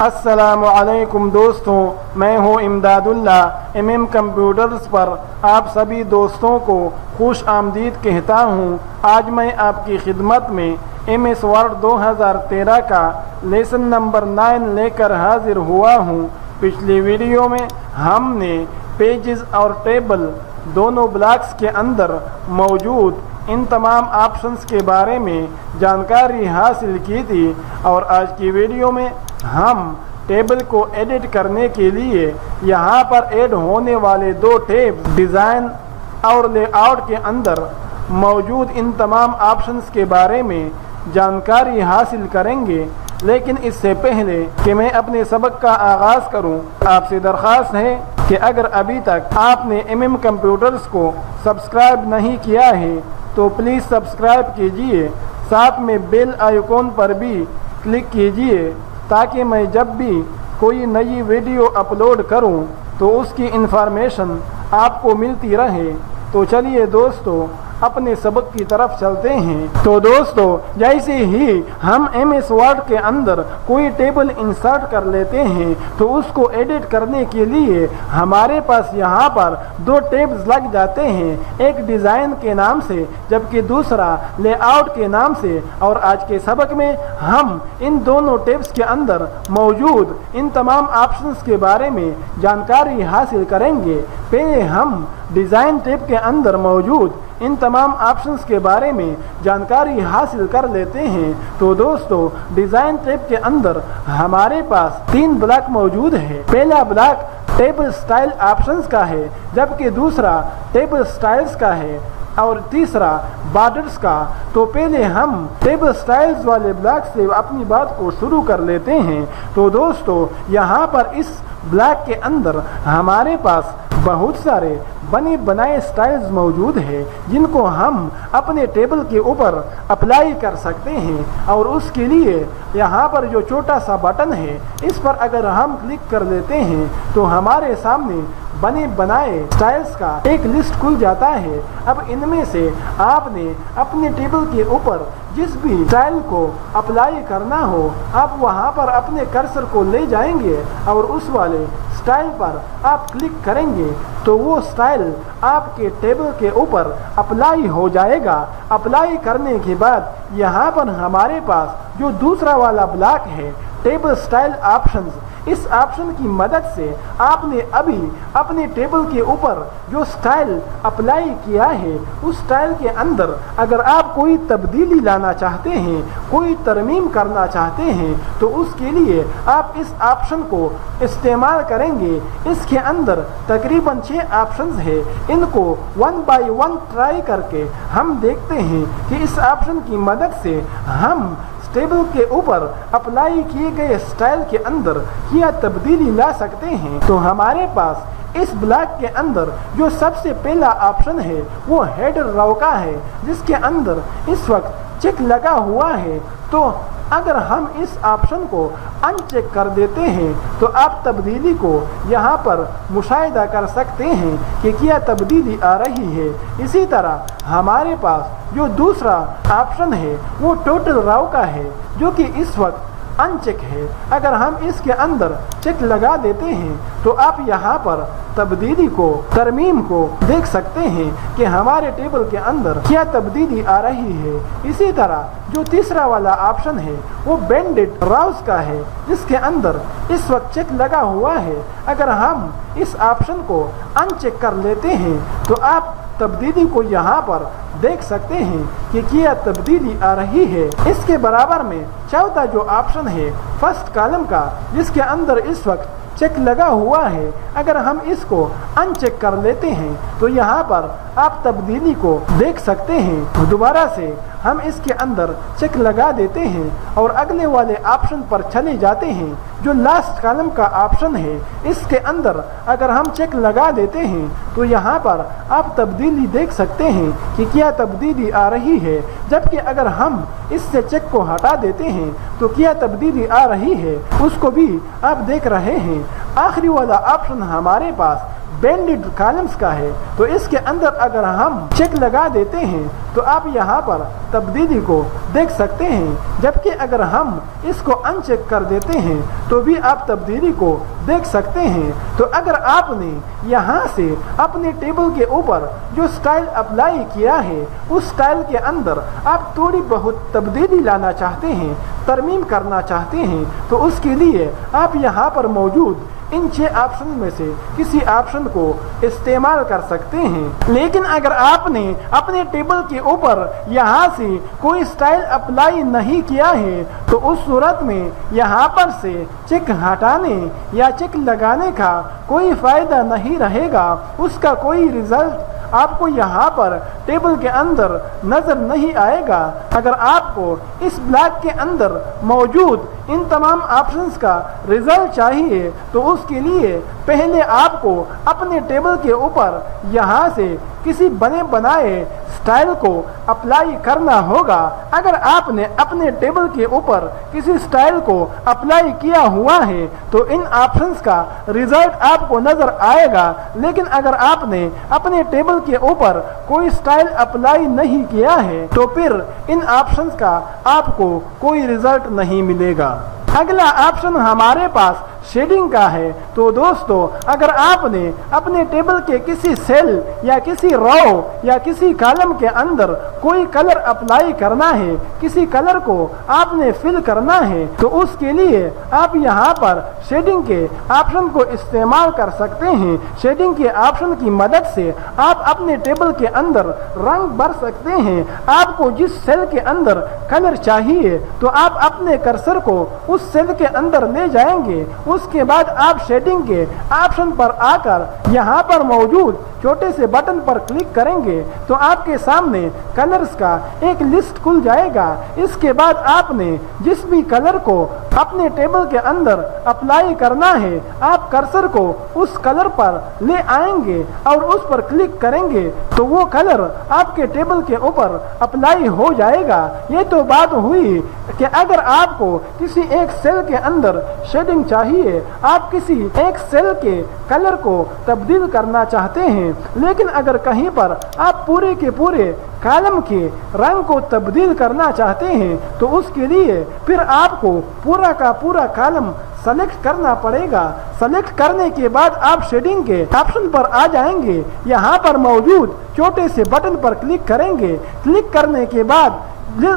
السلام علیکم دوستوں، میں ہوں امداد اللہ۔ کمپیوٹرز پر آپ سبھی دوستوں کو خوش آمدید کہتا ہوں۔ آج میں آپ کی خدمت میں MS ورڈ 2013 کا لیسن نمبر 9 لے کر حاضر ہوا ہوں۔ پچھلی ویڈیو میں ہم نے پیجز اور ٹیبل دونوں بلاکس کے اندر موجود ان تمام آپشنز کے بارے میں جانکاری حاصل کی تھی، اور آج کی ویڈیو میں ہم ٹیبل کو ایڈٹ کرنے کے لیے یہاں پر ایڈ ہونے والے دو ٹیب ڈیزائن اور لے آؤٹ کے اندر موجود ان تمام آپشنز کے بارے میں جانکاری حاصل کریں گے۔ لیکن اس سے پہلے کہ میں اپنے سبق کا آغاز کروں، آپ سے درخواست ہے کہ اگر ابھی تک آپ نے کمپیوٹرز کو سبسکرائب نہیں کیا ہے تو پلیز سبسکرائب کیجئے، ساتھ میں بیل آئیکن پر بھی کلک کیجئے تاکہ میں جب بھی کوئی نئی ویڈیو اپلوڈ کروں تو اس کی انفارمیشن آپ کو ملتی رہے۔ تو چلیے دوستو اپنے سبق کی طرف چلتے ہیں۔ تو دوستو جیسے ہی ہم MS ورڈ کے اندر کوئی ٹیبل انسرٹ کر لیتے ہیں تو اس کو ایڈٹ کرنے کے لیے ہمارے پاس یہاں پر دو ٹیبز لگ جاتے ہیں، ایک ڈیزائن کے نام سے جبکہ دوسرا لے آؤٹ کے نام سے۔ اور آج کے سبق میں ہم ان دونوں ٹیبز کے اندر موجود ان تمام آپشنز کے بارے میں جانکاری حاصل کریں گے۔ پہلے ہم ڈیزائن ٹیب کے اندر موجود ان تمام آپشنز کے بارے میں جانکاری حاصل کر لیتے ہیں۔ تو دوستو ڈیزائن ٹیب کے اندر ہمارے پاس 3 بلاک موجود ہے۔ پہلا بلاک ٹیبل سٹائل آپشنز کا ہے، جبکہ دوسرا ٹیبل سٹائلز کا ہے اور تیسرا بارڈرز کا۔ تو پہلے ہم ٹیبل سٹائلز والے بلاک سے اپنی بات کو شروع کر لیتے ہیں۔ تو دوستو یہاں پر اس بلاک کے اندر ہمارے پاس بہت سارے بنے بنائے سٹائلز موجود ہیں جن کو ہم اپنے ٹیبل کے اوپر اپلائی کر سکتے ہیں، اور اس کے لیے یہاں پر جو چھوٹا سا بٹن ہے اس پر اگر ہم کلک کر لیتے ہیں تو ہمارے سامنے بنے بنائے سٹائلز کا ایک لسٹ کھل جاتا ہے۔ اب ان میں سے آپ نے اپنے ٹیبل کے اوپر جس بھی سٹائل کو اپلائی کرنا ہو آپ وہاں پر اپنے کرسر کو لے جائیں گے اور اس والے سٹائل پر آپ کلک کریں گے تو وہ سٹائل آپ کے ٹیبل کے اوپر اپلائی ہو جائے گا۔ اپلائی کرنے کے بعد یہاں پر ہمارے پاس جو دوسرا والا بلاک ہے ٹیبل سٹائل آپشنز، اس آپشن کی مدد سے آپ نے ابھی اپنے ٹیبل کے اوپر جو سٹائل اپلائی کیا ہے اس سٹائل کے اندر اگر آپ کوئی تبدیلی لانا چاہتے ہیں، کوئی ترمیم کرنا چاہتے ہیں تو اس کے لیے آپ اس آپشن کو استعمال کریں گے۔ اس کے اندر تقریباً 6 آپشنز ہیں، ان کو 1 بائی 1 ٹرائی کر کے ہم دیکھتے ہیں کہ اس آپشن کی مدد سے ہم ٹیبل کے اوپر اپلائی کیے گئے سٹائل کے اندر کیا تبدیلی لا سکتے ہیں۔ تو ہمارے پاس اس بلاک کے اندر جو سب سے پہلا آپشن ہے وہ ہیڈر رو کا ہے، جس کے اندر اس وقت چیک لگا ہوا ہے۔ تو اگر ہم اس آپشن کو ان چیک کر دیتے ہیں تو آپ تبدیلی کو یہاں پر مشاہدہ کر سکتے ہیں کہ کیا تبدیلی آ رہی ہے۔ اسی طرح ہمارے پاس جو دوسرا آپشن ہے وہ ٹوٹل رو کا ہے، جو کہ اس وقت ان چیک ہے۔ اگر ہم اس کے اندر چیک لگا دیتے ہیں تو آپ یہاں پر تبدیلی کو، ترمیم کو دیکھ سکتے ہیں کہ ہمارے ٹیبل کے اندر کیا تبدیلی آ رہی ہے۔ اسی طرح جو تیسرا والا آپشن ہے وہ بینڈڈ راؤز کا ہے، جس کے اندر اس وقت چیک لگا ہوا ہے۔ اگر ہم اس آپشن کو ان چیک کر لیتے ہیں تو آپ تبدیلی کو یہاں پر دیکھ سکتے ہیں کہ کیا تبدیلی آ رہی ہے۔ اس کے برابر میں چوتھا جو آپشن ہے فرسٹ کالم کا، جس کے اندر اس وقت چیک لگا ہوا ہے، اگر ہم اس کو ان چیک کر لیتے ہیں تو یہاں پر آپ تبدیلی کو دیکھ سکتے ہیں۔ دوبارہ سے ہم اس کے اندر چیک لگا دیتے ہیں اور اگلے والے آپشن پر چلے جاتے ہیں جو لاسٹ کالم کا آپشن ہے۔ اس کے اندر اگر ہم چیک لگا دیتے ہیں تو یہاں پر آپ تبدیلی دیکھ سکتے ہیں کہ کیا تبدیلی آ رہی ہے، جبکہ اگر ہم اس سے چیک کو ہٹا دیتے ہیں تو کیا تبدیلی آ رہی ہے اس کو بھی آپ دیکھ رہے ہیں۔ آخری والا آپشن ہمارے پاس बैंडेड कॉलम्स का है। तो इसके अंदर अगर हम चेक लगा देते हैं तो आप यहाँ पर तब्दीली को देख सकते हैं, जबकि अगर हम इसको अनचेक कर देते हैं तो भी आप तब्दीली को देख सकते हैं। तो अगर आपने यहाँ से अपने टेबल के ऊपर जो स्टाइल अप्लाई किया है उस स्टाइल के अंदर आप थोड़ी बहुत तब्दीली लाना चाहते हैं, तरमीम करना चाहते हैं, तो उसके लिए आप यहाँ पर मौजूद इन 6 ऑप्शन में से किसी ऑप्शन को इस्तेमाल कर सकते हैं। लेकिन अगर आपने अपने टेबल के ऊपर यहाँ से कोई स्टाइल अप्लाई नहीं किया है तो उस सूरत में यहाँ पर से चेक हटाने या चेक लगाने का कोई फ़ायदा नहीं रहेगा, उसका कोई रिजल्ट आपको यहाँ पर टेबल के अंदर नज़र नहीं आएगा। अगर आपको इस ब्लॉक के अंदर मौजूद इन तमाम ऑप्शंस का रिजल्ट चाहिए तो उसके लिए पहले आपको अपने टेबल के ऊपर यहाँ से किसी बने बनाए स्टाइल को अप्लाई करना होगा। अगर आपने अपने टेबल के ऊपर किसी स्टाइल को अप्लाई किया हुआ है तो इन ऑप्शंस का रिजल्ट आपको नज़र आएगा। लेकिन अगर आपने अपने टेबल के ऊपर कोई स्टाइल अप्लाई नहीं किया है तो फिर इन ऑप्शंस का आपको कोई रिजल्ट नहीं मिलेगा। अगला ऑप्शन हमारे पास शेडिंग का है। तो दोस्तों, अगर आपने अपने टेबल के किसी सेल या किसी रो या किसी कॉलम के अंदर कोई कलर अप्लाई करना है, किसी कलर को आपने फिल करना है, तो उसके लिए आप यहाँ पर शेडिंग के ऑप्शन को इस्तेमाल कर सकते हैं। शेडिंग के ऑप्शन की मदद से आप अपने टेबल के अंदर रंग भर सकते हैं। आपको जिस सेल के अंदर कलर चाहिए तो आप अपने कर्सर को उस सेल के अंदर ले जाएंगे। उसके बाद आप शेडिंग के ऑप्शन पर आकर यहाँ पर मौजूद छोटे से बटन पर क्लिक करेंगे तो आपके सामने कलर्स का एक लिस्ट खुल जाएगा। इसके बाद आपने जिस भी कलर को अपने टेबल के अंदर अप्लाई करना है, आप कर्सर को उस कलर पर ले आएंगे और उस पर क्लिक करेंगे तो वो कलर आपके टेबल के ऊपर अप्लाई हो जाएगा। ये तो बात हुई कि अगर आपको किसी एक सेल के अंदर शेडिंग चाहिए, आप किसी एक सेल के कलर को तब्दील करना चाहते हैं, लेकिन अगर कहीं पर आप पूरे के पूरे कॉलम के रंग को तब्दील करना चाहते हैं तो उसके लिए फिर आपको पूरा का पूरा कॉलम सेलेक्ट करना पड़ेगा। सेलेक्ट करने के बाद आप शेडिंग के ऑप्शन पर आ जाएंगे। यहाँ पर मौजूद छोटे से बटन पर क्लिक करेंगे। क्लिक करने के बाद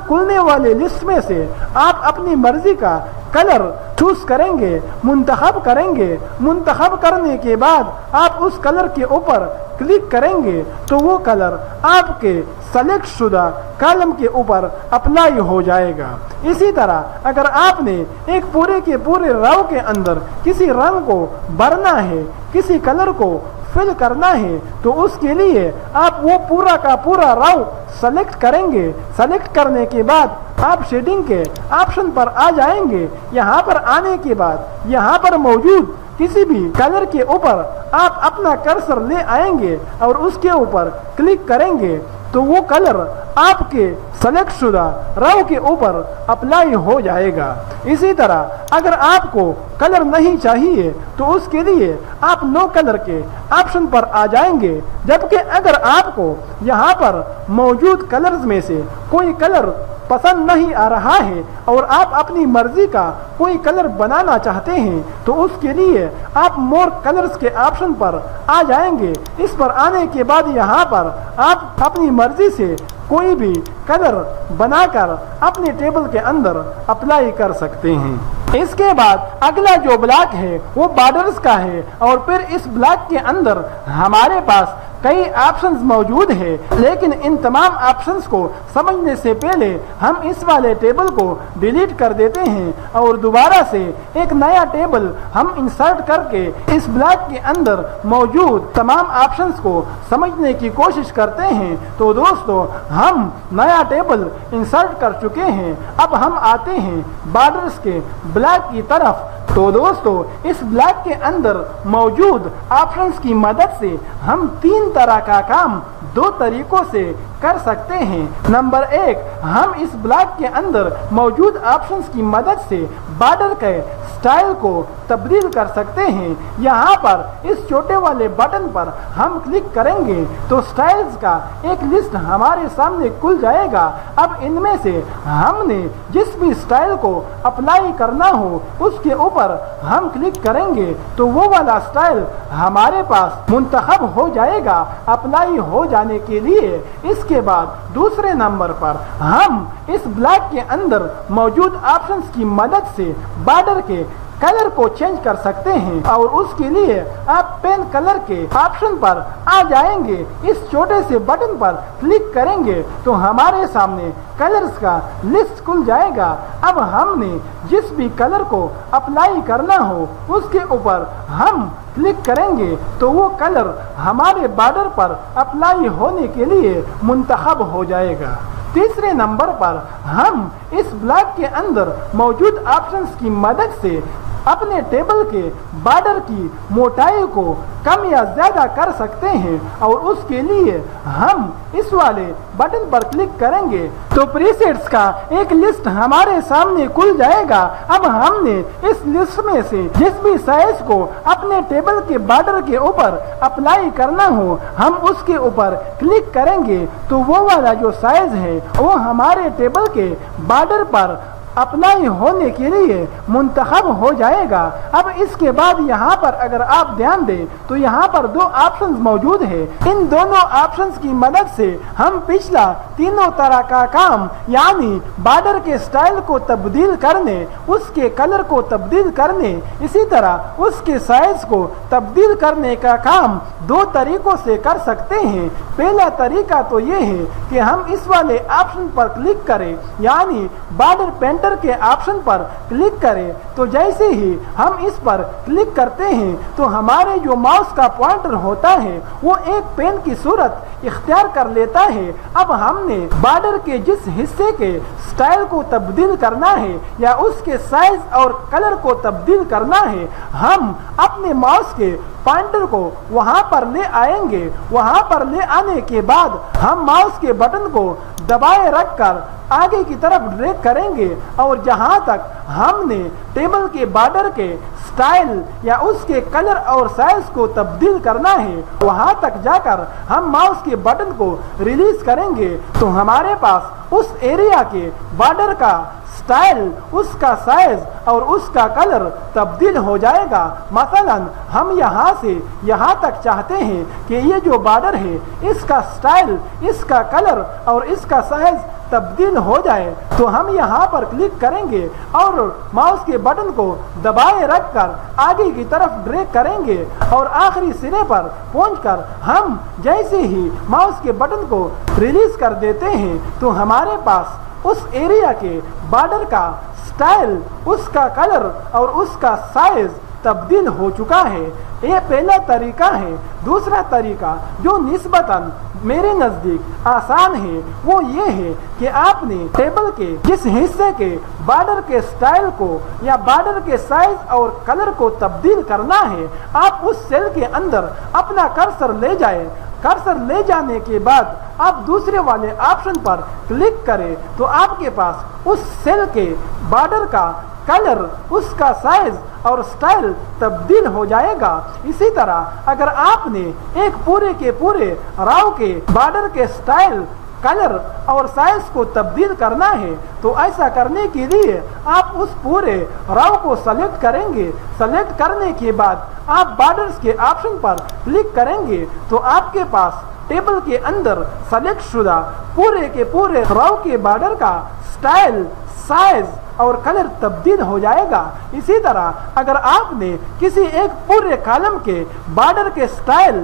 खुलने वाले लिस्ट में से आप अपनी मर्जी का कलर चूज करेंगे, मुंतखब करेंगे। मुंतखब करने के बाद आप उस कलर के ऊपर क्लिक करेंगे तो वो कलर आपके सेलेक्ट शुदा कॉलम के ऊपर अप्लाई हो जाएगा। इसी तरह अगर आपने एक पूरे के पूरे रो के अंदर किसी रंग को भरना है, किसी कलर को फिल करना है, तो उसके लिए आप वो पूरा का पूरा रो सेलेक्ट करेंगे। सेलेक्ट करने के बाद आप शेडिंग के ऑप्शन पर आ जाएंगे। यहाँ पर आने के बाद यहाँ पर मौजूद किसी भी कलर के ऊपर आप अपना कर्सर ले आएंगे और उसके ऊपर क्लिक करेंगे तो वो कलर आपके सेलेक्ट शुदा रो के ऊपर अप्लाई हो जाएगा। इसी तरह अगर आपको कलर नहीं चाहिए तो उसके लिए आप नो कलर के ऑप्शन पर आ जाएंगे। जबकि अगर आपको यहाँ पर मौजूद कलर्स में से कोई कलर पसंद नहीं आ रहा है और आप अपनी मर्जी का कोई कलर बनाना चाहते हैं तो उसके लिए आप मोर कलर्स के ऑप्शन पर आ जाएंगे। इस पर आने के बाद यहाँ पर आप अपनी मर्जी से कोई भी कलर बनाकर अपने टेबल के अंदर अप्लाई कर सकते हैं। इसके बाद अगला जो ब्लॉक है वो बॉर्डर्स का है और फिर इस ब्लॉक के अंदर हमारे पास कई ऑप्शंस मौजूद है। लेकिन इन तमाम ऑप्शंस को समझने से पहले हम इस वाले टेबल को डिलीट कर देते हैं और दोबारा से एक नया टेबल हम इंसर्ट करके इस ब्लॉक के अंदर मौजूद तमाम ऑप्शंस को समझने की कोशिश करते हैं। तो दोस्तों, हम नया टेबल इंसर्ट कर चुके हैं। अब हम आते हैं बॉर्डर्स के ब्लॉक की तरफ। तो दोस्तों, इस ब्लॉक के अंदर मौजूद ऑप्शंस की मदद से हम 3 तरह का काम 2 तरीकों से कर सकते हैं। नंबर 1, हम इस ब्लॉक के अंदर मौजूद ऑप्शंस की मदद से बॉर्डर के स्टाइल को तब्दील कर सकते हैं। यहाँ पर इस छोटे वाले बटन पर हम क्लिक करेंगे तो स्टाइल्स का एक लिस्ट हमारे सामने खुल जाएगा। अब इनमें से हमने जिस भी स्टाइल को अप्लाई करना हो उसके ऊपर हम क्लिक करेंगे तो वो वाला स्टाइल हमारे पास मुंतखब हो जाएगा अप्लाई हो जाने के लिए। इसके बाद दूसरे नंबर पर हम इस ब्लॉक के अंदर मौजूद ऑप्शंस की मदद से बॉर्डर के कलर को चेंज कर सकते हैं और उसके लिए आप पेन कलर के ऑप्शन पर आ जाएंगे। इस छोटे से बटन पर क्लिक करेंगे तो हमारे सामने कलर्स का लिस्ट खुल जाएगा। अब हमने जिस भी कलर को अप्लाई करना हो उसके ऊपर हम क्लिक करेंगे तो वो कलर हमारे बॉर्डर पर अप्लाई होने के लिए मुंतखब हो जाएगा। तीसरे नंबर पर हम इस ब्लॉक के अंदर मौजूद ऑप्शंस की मदद से अपने टेबल के बॉर्डर की मोटाई को कम या ज्यादा कर सकते हैं और उसके लिए हम इस वाले बटन पर क्लिक करेंगे तो प्रीसेट्स का एक लिस्ट हमारे सामने खुल जाएगा। अब हमने इस लिस्ट में से जिस भी साइज को अपने टेबल के बॉर्डर के ऊपर अप्लाई करना हो हम उसके ऊपर क्लिक करेंगे तो वो वाला जो साइज है वो हमारे टेबल के बॉर्डर पर अप्लाई होने के लिए मुंतखब हो जाएगा। अब इसके बाद यहाँ पर अगर आप ध्यान दें तो यहाँ पर दो ऑप्शंस मौजूद है। इन दोनों ऑप्शंस की मदद से हम पिछला तीनों तरह का काम यानी बॉर्डर के स्टाइल को तब्दील करने, उसके कलर को तब्दील करने, इसी तरह उसके साइज को तब्दील करने का काम दो तरीकों से कर सकते हैं। पहला तरीका तो ये है कि हम इस वाले ऑप्शन पर क्लिक करें यानी बॉर्डर पेंटर के ऑप्शन पर क्लिक करें तो जैसे ही हम इस पर क्लिक करते हैं तो हमारे जो माउस का पॉइंटर होता है वो एक पेन की सूरत इख्तियार कर लेता है। अब हमने बॉर्डर के जिस हिस्से के स्टाइल को तब्दील करना है या उसके साइज और कलर को तब्दील करना है हम अपने माउस के पॉइंटर को वहां पर ले आएंगे। वहां पर ले आने के बाद हम माउस के बटन को दबाए रखकर आगे की तरफ ड्रैग करेंगे और जहां तक हमने टेबल के बॉर्डर के स्टाइल या उसके कलर और साइज को तब्दील करना है वहां तक जाकर हम माउस के बटन को रिलीज करेंगे तो हमारे पास उस एरिया के बॉर्डर का स्टाइल, उसका साइज और उसका कलर तब्दील हो जाएगा। मसलन हम यहाँ से यहाँ तक चाहते हैं कि ये जो बॉर्डर है इसका स्टाइल, इसका कलर और इसका साइज तब्दील हो जाए तो हम यहाँ पर क्लिक करेंगे और माउस के बटन को दबाए रखकर आगे की तरफ ड्रैग करेंगे और आखिरी सिरे पर पहुंचकर हम जैसे ही माउस के बटन को रिलीज कर देते हैं तो हमारे पास उस एरिया के बॉर्डर का स्टाइल, उसका कलर और उसका साइज तब्दील हो चुका है। ये पहला तरीका है। दूसरा तरीका जो निस्बतन मेरे नज़दीक आसान है वो ये है कि आपने टेबल के जिस हिस्से के बॉर्डर के स्टाइल को या बॉर्डर के साइज और कलर को तब्दील करना है आप उस सेल के अंदर अपना कर्सर ले जाए। कर्सर ले जाने के बाद आप दूसरे वाले ऑप्शन पर क्लिक करें तो आपके पास उस सेल के बॉर्डर का कलर, उसका साइज और स्टाइल तब्दील हो जाएगा। इसी तरह अगर आपने एक पूरे के पूरे राव के बॉर्डर के स्टाइल, कलर और साइज को तब्दील करना है तो ऐसा करने के लिए आप उस पूरे राव को सेलेक्ट करेंगे। सेलेक्ट करने के बाद आप बॉर्डर्स के ऑप्शन पर क्लिक करेंगे तो आपके पास टेबल के अंदर सेलेक्ट शुदा पूरे के पूरे राव के बॉर्डर का स्टाइल, साइज और कलर तब्दील हो जाएगा। इसी तरह अगर आपने किसी एक पूरे कॉलम के बॉर्डर के स्टाइल,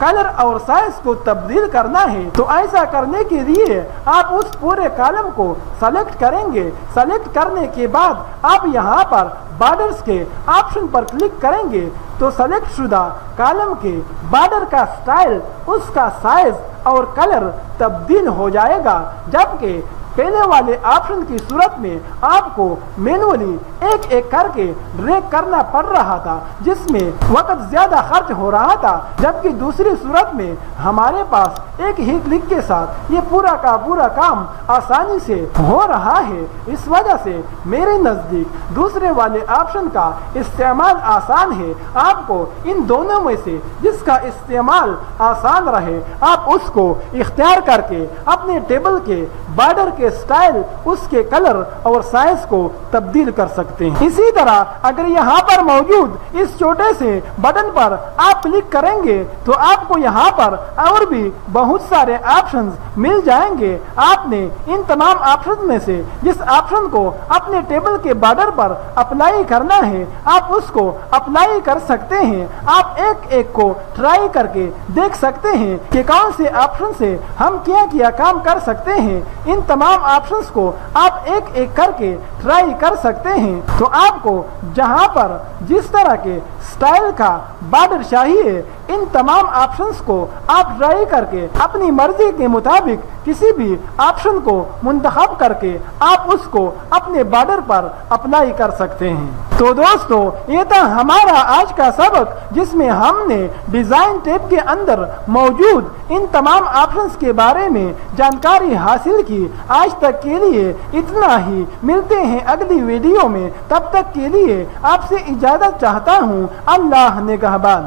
कलर और साइज को तब्दील करना है तो ऐसा करने के लिए आप उस पूरे कॉलम को सेलेक्ट करेंगे। सेलेक्ट करने के बाद आप यहाँ पर बॉर्डर्स के ऑप्शन पर क्लिक करेंगे तो सेलेक्ट शुदा कॉलम के बॉर्डर का स्टाइल, उसका साइज और कलर तब्दील हो जाएगा। जबकि پہلے والے آپشن کی صورت میں آپ کو مینولی ایک ایک کر کے ڈریگ کرنا پڑ رہا تھا، جس میں وقت زیادہ خرچ ہو رہا تھا، جبکہ دوسری صورت میں ہمارے پاس ایک ہی کلک کے ساتھ یہ پورا کا پورا کام آسانی سے ہو رہا ہے۔ اس وجہ سے میرے نزدیک دوسرے والے آپشن کا استعمال آسان ہے۔ آپ کو ان دونوں میں سے جس کا استعمال آسان رہے آپ اس کو اختیار کر کے اپنے ٹیبل کے بارڈر کے سٹائل، اس کے کلر اور سائز کو تبدیل کر سکتے ہیں۔ اسی طرح اگر یہاں پر موجود اس چھوٹے سے بٹن پر آپ کلک کریں گے تو آپ کو یہاں پر اور بھی بہت سارے آپشنز مل جائیں گے۔ آپ نے ان تمام آپشن میں سے جس آپشن کو اپنے ٹیبل کے بارڈر پر اپلائی کرنا ہے آپ اس کو اپلائی کر سکتے ہیں۔ آپ ایک ایک کو ٹرائی کر کے دیکھ سکتے ہیں کہ کون سے آپشن سے ہم کیا کام کر سکتے ہیں۔ ان تمام آپشنز کو آپ ایک ایک کر کے ٹرائی کر سکتے ہیں۔ تو آپ کو جہاں پر جس طرح کے سٹائل کا بارڈر چاہیے ان تمام آپشنز کو آپ ٹرائی کر کے اپنی مرضی کے مطابق کسی بھی آپشن کو منتخب کر کے آپ اس کو اپنے بارڈر پر اپلائی کر سکتے ہیں۔ تو دوستو یہ تھا ہمارا آج کا سبق جس میں ہم نے ڈیزائن ٹیب کے اندر موجود ان تمام آپشنز کے بارے میں جانکاری حاصل کی۔ آج تک کے لیے اتنا ہی، ملتے ہیں اگلی ویڈیو میں، تب تک کے لیے آپ سے اجازت چاہتا ہوں۔ اللہ نگہبان۔